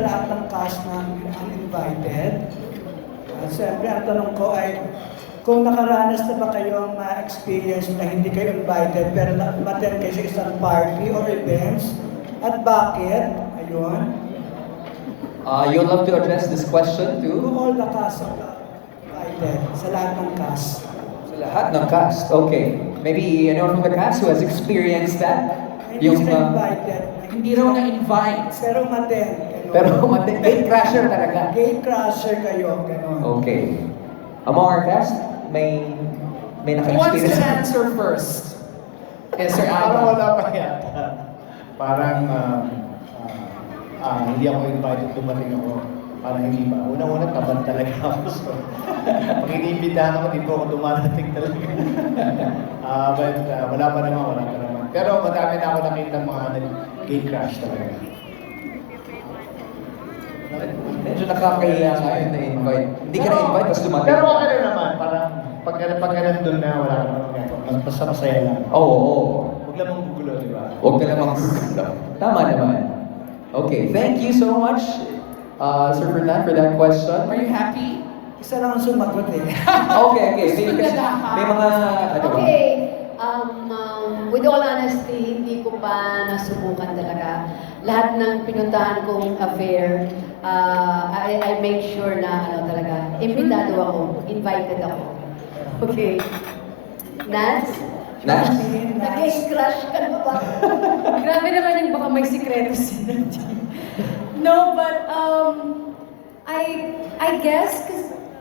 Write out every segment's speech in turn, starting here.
sa lahat ng cast na uninvited. Siyempre, ang tanong ko ay, kung nakaranas na ba kayong experience na hindi kayo invited pero umattend kayo sa isang party or events? At bakit? Ayun. You'd love to address this question To to all the cast of invited, sa lahat ng cast. sa lahat ng cast. Okay. Maybe anyone from the cast who has experienced that? Hindi sila invited. Hindi raw na-invite. Pero umattend. Pero gate crasher talaga. Gate crasher kayo, gano'n. Okay. Among our cast, may Who wants to naka-experience. answer first? Yes, Sir Parang Alba. wala pa yata. Parang hindi ako invited, dumating ako. Parang hindi pa. Una-una, tamad talaga ako. So, pag iniimbitahan ako, di po ako dumarating talaga. But wala pa naman. Pero madami na ako nakita mga gate crash talaga. Medyo nakakahiya nga yun na-invite. Hindi ka na-invite, tapos dumating. Pero okay rin naman. Parang pag nandun na, wala ka naman magagawa. Basta masaya lang. Oo. Huwag lang mong gugulo, di ba? Huwag ka lamang Tama naman. Okay, thank you so much, Sir Fernand, for that question. Are you happy? Isa lang ang sumagot eh. Okay. May mga, ano ba? Okay. With all honesty, hindi ko pa nasubukan talaga. Lahat ng pinuntahan kong affair, I make sure na talaga, imbitado ako, invited ako. Okay. Nats? Nats? Nag-crush ka na ba? Grabe naman yung baka may sikreto sila. No, but I guess,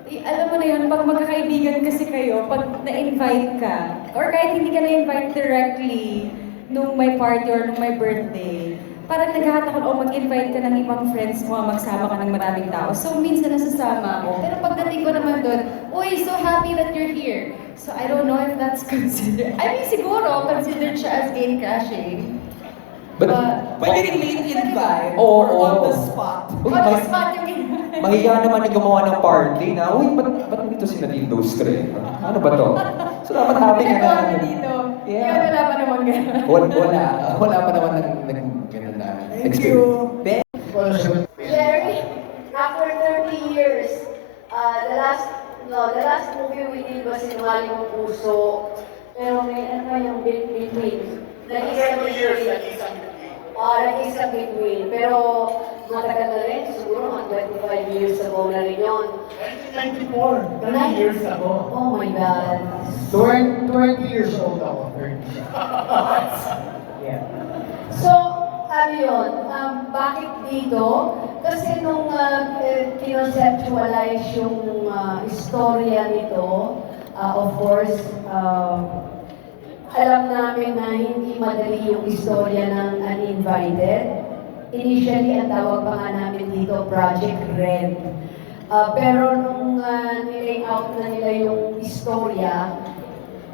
alam mo na yun, pag magkakaibigan kasi kayo, pag na-invite ka, or kahit hindi ka na-invite directly nung may party or nung may birthday, parang naghahatakot o mag-invite ka ng ibang friends mo, magsama ka ng maraming tao. So, minsan nasasama ako. Pero pagdating ko naman doon, uy, so happy that you're here. So, I don't know if that's considered, I mean, siguro, considered siya as gate crashing. But, Pwede rin late invite Oo, or oo. on the spot. On the spot yung mahiya naman yung gumawa ng party na, uy, ba't dito si Nadine Dostre? Ano ba to? So, dapat happy ka Ginagawa na. mo dito. Yeah. Kaya wala pa naman gano'n. Wala pa naman ganun na Thank experience. you. Jerry, after 30 years, the last movie we did was Sinungaling ang Puso. Pero may yung between. Nag-isang between. Nag-isang between. Pero matagal na rin, siguro mga 25 years ago na rin yun. 1994, 30 years ago. Oh my God. 20 years old ako, 30. Yeah. So, ano yun? Bakit dito? Kasi nung kinonceptualize yung istorya nito, of course, alam namin na hindi madali yung istorya ng uninvited. Initially, ang tawag pa nga namin dito, Project Red. Pero nung nilay out na nila yung istorya,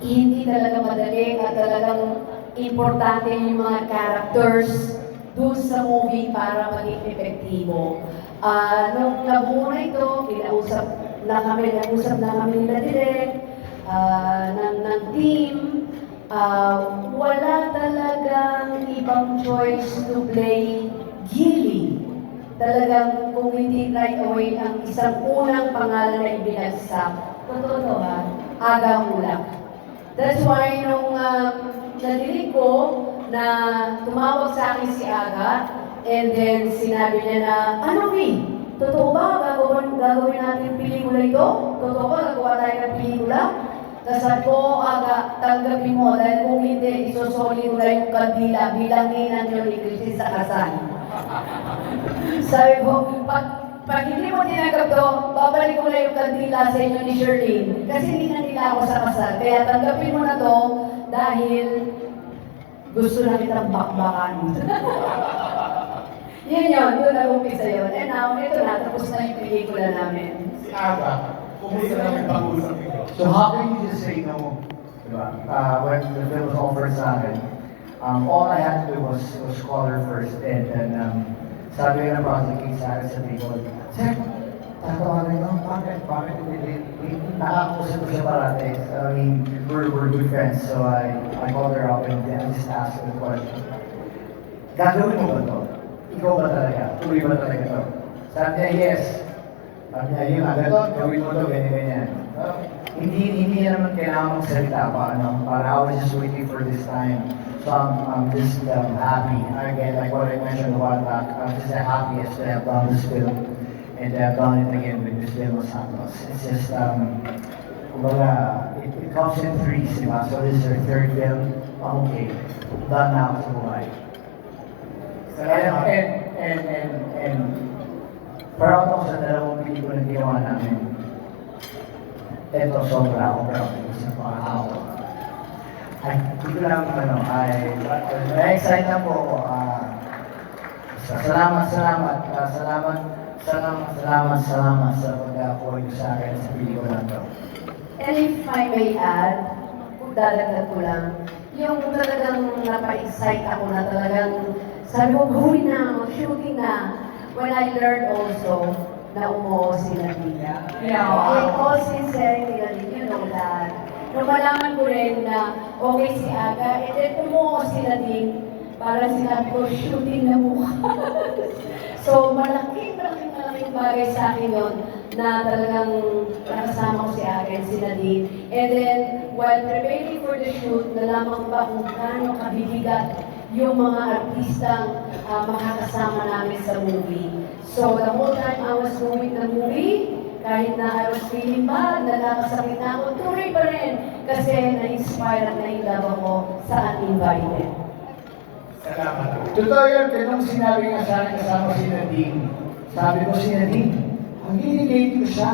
hindi talaga madali at talagang importante yung mga characters dun sa movie para maging epektibo. Nung nabuo na ito, nag-usap na kami nila direct, ng team. Wala talagang ibang choice to play Gilly. Talagang kung hindi right away ang isang unang pangalan na ibinagsak. Totoo ha? Aga Mulak. That's why nung nadinig ko na tumawag sa akin si Aga, and then sinabi niya na, ano Vi? Totoo ba? Gagawin natin yung pelikula ito? Totoo ba? Gagawa tayo ng pelikula? Tapos sabi ko, Aga, tanggapin mo dahil kung hindi, isosoli mo na yung kandila bilang ninang yun ni Christine sa kasal. Sabi ko, pag hindi mo tinanggap to, babalik ko na yung kandila sa inyo ni Sherlyn. Kasi hindi na nila ako sa kasal. Kaya tanggapin mo na to dahil gusto na kitang bakbakan. yun nag-umpisa yun. And now, ito na, tapos na yung pelikula namin. Si Aga, kumusta namin pag-usap ito? So how can you just say no? Diba? When the film was offered sa akin, all I had to do was call her first and then sabi nga na prosecute sa akin sa table, Sir, tatawagan mo, bakit hindi? Nakakusap ko siya parate. I mean, we're good friends, so I called her up and I just asked her the question. Gagawin mo ba to? ikaw ba talaga? Tuloy ba talaga to? Sabi niya, yes. Sabi niya, yun nga, ganito, gawin mo to, ganyan. Hindi niya naman kailangan magsalita pa, para I was just waiting for this time. So I'm just happy. Again, like what I mentioned a while back, I'm just the happiest to have done this film and to have done it again with Miss De Los Santos. It's just, kumbaga, it comes in threes, di ba? So this is her third film. I'm okay. Done now sa buhay. And proud ako sa dalawang pelikula na ginawa namin. Ito, sobra ako proud sa pangakawa. Ay, dito lang, na-excite na po ako. Salamat sa pag-afford niyo sa akin sa pelikula na to. And if I may add, kung dadagdag ko lang, yung talagang napa-excite ako na talagang sabi ko, gawin na, shooting na. When I learned also na umuo si Nadia. In all sincerity, you know that. Nung malaman ko rin na okay si Aga, and then umuo si Nadia, parang sinabi ko, shooting na mukha. So, malaking bagay sa akin yun na talagang nakasama ko si Aga and si Nadine. And then, while preparing for the shoot, nalaman ko pa kung gaano kabibigat yung mga artistang makakasama namin sa movie. So, the whole time I was doing the movie, kahit na I was feeling bad, nakakasakit na ako, tuloy pa rin. Kasi na-inspire at na-inlove ako sa Uninvited. Salamat. Totoo yun, kaya nung sinabi nga sa akin kasama si Nadine, sabi ko si Nadine, ang hinilate ko siya.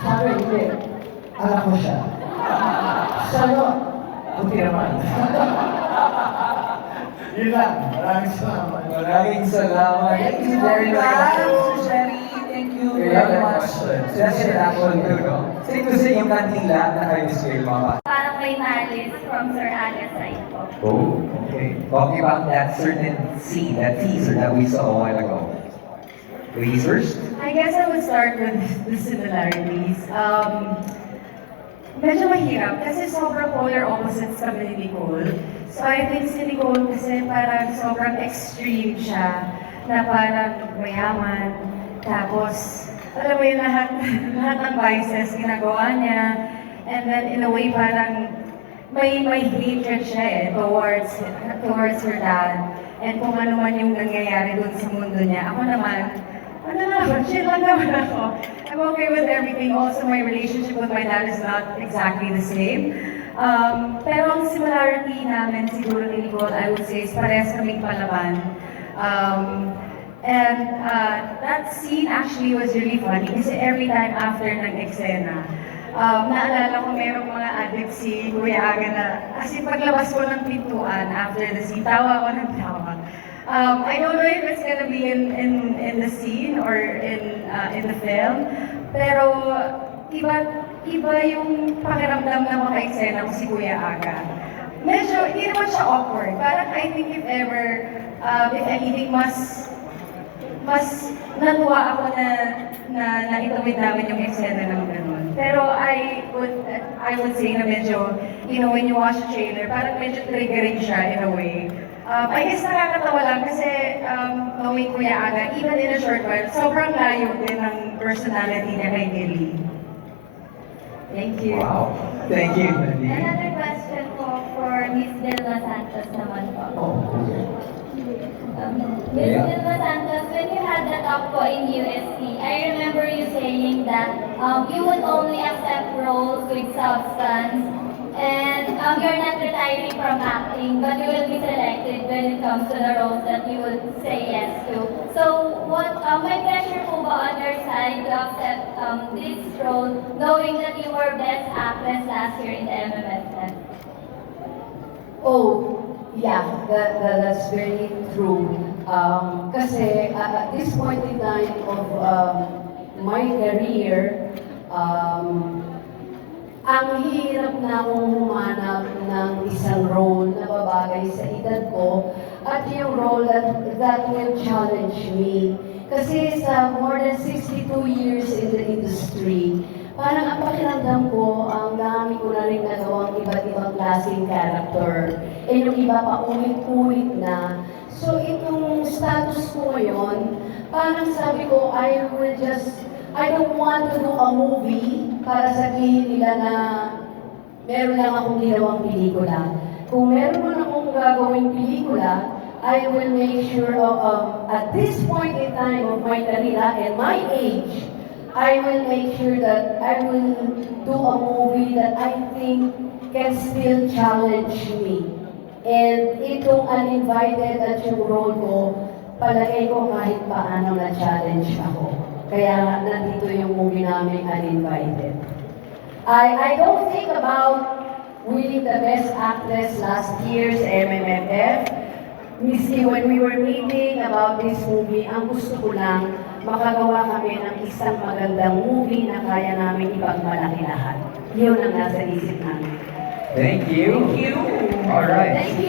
Sabi, hindi. Anak ko siya. Sabi ko, buti naman. Yun lang. Maraming salamat. Maraming salamat. Thank you very much, Mr. Jerry. Thank you very much. That's an action to, no? Safe to say, yung kandila na kayo ni Scale, mga Parang may nalis from Sir Aga side po. Oh, okay. Talking about that certain scene, that teaser that we saw a while ago. Ladies first? I guess I would start with the similarities. Medyo mahirap kasi sobrang polar opposites kami ni Nicole. So I think si Nicole kasi parang sobrang extreme siya na parang mayaman. Tapos, alam mo yung lahat ng vices ginagawa niya. And then in a way parang may hatred siya towards her dad. And kung ano man yung nangyayari dun sa mundo niya. Ako naman, chill lang naman ako. I'm okay with everything. Also, my relationship with my dad is not exactly the same. Pero ang similarity namin siguro ni Nicole, I would say, is parehas kaming palaban. And that scene actually was really funny kasi every time after ng eksena, naalala ko merong mga addict si Kuya Aga na, kasi paglabas ko ng pintuan after the scene, tawa ako ng tawa. I don't know if it's gonna be in the scene or in the film, pero iba yung pakiramdam na maka-eksena ko si Kuya Aga. Medyo, hindi naman siya awkward. Parang I think if ever, if anything, mas natuwa ako na itawid namin yung eksena ng ganun. Pero I would say na medyo, when you watch the trailer, parang medyo triggering siya in a way. I guess nakakatawa lang kasi knowing Kuya Aga, even in a short while, sobrang layo din ng personality niya kay Gilly. Thank you. Wow. Thank you, Nadine. Another question po for Miss Delma Santos naman po. Oh, okay. Miss Yeah. Delma Santos, when you had the talk po in USC, I remember you saying that you would only accept roles with substance and you're not retiring from acting, but you will be selected when it comes to the roles that you would say yes to. So, may pressure po ba on your side to accept this role, knowing that you were best actress last year in the MMFF? Oh, yeah, that's very true. Kasi at this point in time of my career, ang hirap na akong humanap ng isang role na babagay sa edad ko at yung role that will challenge me. Kasi sa more than 62 years in the industry, parang ang pakiramdam ko, ang dami ko na rin nagawang iba't ibang klaseng character. Eh yung iba pa ulit-ulit na. So itong status ko ngayon, parang sabi ko, I don't want to do a movie para sabihin nila na meron lang akong ginawang pelikula. Kung meron man akong gagawing pelikula, I will make sure at this point in time of my career and my age, I will make sure that I will do a movie that I think can still challenge me. And itong uninvited at yung role ko, palagay ko kahit paano na-challenge ako. Kaya nandito yung movie namin Uninvited. I don't think about winning the Best Actress last year's MMFF. Miski when we were meeting about this movie, ang gusto ko lang, makagawa kami ng isang magandang movie na kaya namin ipagmalaki lahat. Yun ang nasa isip namin. Thank you. Thank you. All right. Thank you.